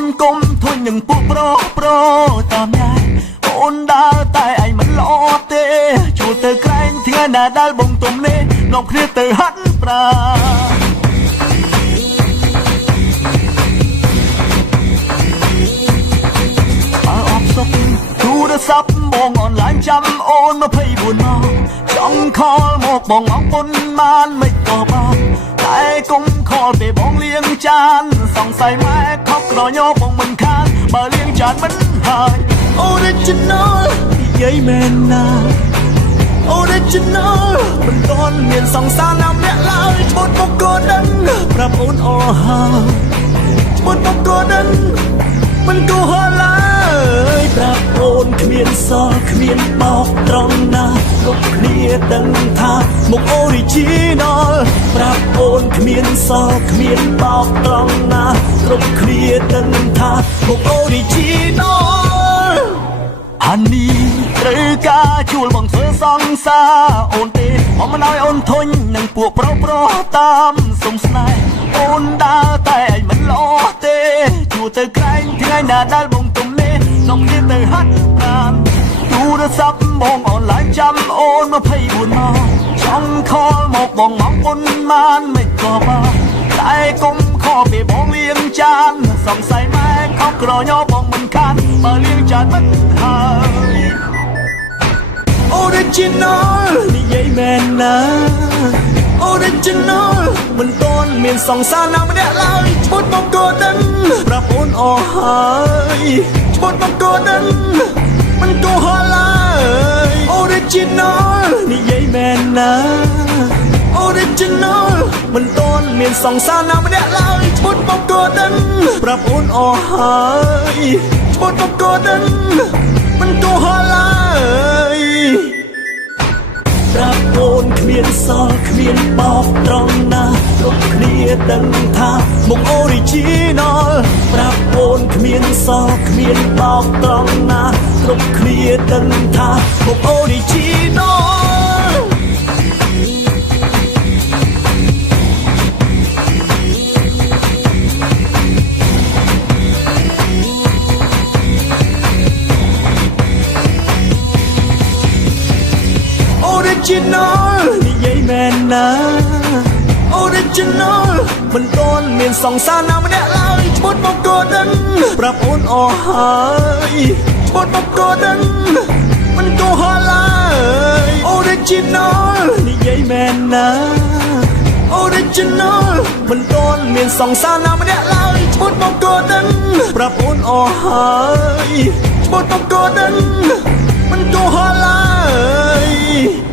នគុំធុញនឹងពួកប្រុសតាមញ៉ែអូនដើរតែឯងមិនល្អទេចូលទៅក្រែងថ្ងៃណាដែលបងទុំនេះនាំគ្នាទៅហាត់ប្រាទូរស័ព្ទបងអនឡាញចាំអូន24ម៉ោងចង់ខលមកបងមកពុនបានមិនក៏បានតែគុំខលពេលបងលាងចានសង្ស័យម៉ែខកក្រញោបងមិនខានបើលាងចានមិនហើយ Original និយាយមែនណា Original មិនតន់មានសង្សារណាម្នាក់ឡើយឈ្មោះមកក៏ដឹងប្រាប់អូនអស់ហើយឈ្មោះមកក៏ដឹងមិនគួរឡើយប្រាប់អូនគ្មានសល់គ្មានបោកត្រង់ណាគ្រប់គ្នាដឹងថាមក Original ប្រាប់អូនគ្មានសល់គ្មានបោកត្រង់ណាគ្រប់គ្នាដឹងថាមក Original អានេះត្រូវការជួលបងធ្វើសង្សារអូនទេបងមិនឲ្យអូនធុញនឹងពួកប្រុសតាមសុំស្នេហ៍អូនដើរតែឯងមិនល្អទេជួទៅក្រែងថ្ងៃណាដែលបងទុំនេះនាំគ្នាទៅហាត់ប្រាណទូរស័ព្ទបងអនឡាញចាំអូន24ម៉ោងចង់ខលមកបងមកពុនបានមិនក៏បានតែគុំខលពេលបងលាងចានសង្ស័យម៉ែខំក្រញោបងមិនខានបើលាងចានមិនហើយ Original និយាយមែនណា Original មិនតន់មានសង្សារណាម្នាក់ឡើយឈ្មោះមកក៏ដឹងប្រាប់អូនអស់ហើយឈ្មោះមកក៏ដឹងមិនគួរឡើយ Original និយាយមែនណា Original មិនតន់មានសង្សារណាម្នាក់ឡើយឈ្មោះមកក៏ដឹងប្រាប់អូនអស់ហើយឈ្មោះមកក៏ដឹងមិនគួរឡើយប្រាប់អូនគ្មានសល់គ្មានបោកត្រង់ណាគ្រប់គ្នាដឹងថាមក Original ប្រាប់អូនគ្មានសល់គ្មានបោកត្រង់ណាគ្រប់គ្នាដឹងថាមក Original Original និយាយមែនណា Original មិនតន់មានសង្សារណាម្នាក់ឡើយឈ្មោះមកក៏ដឹងប្រាប់អូនអស់ហើយឈ្មោះមកក៏ដឹងមិនគួរឡើយ Original និយាយមែនណា Original មិនតន់មានសង្សារណាម្នាក់ឡើយឈ្មោះមកក៏ដឹងប្រាប់អូនអស់ហើយឈ្មោះមកក៏ដឹងមិនគួរឡើយ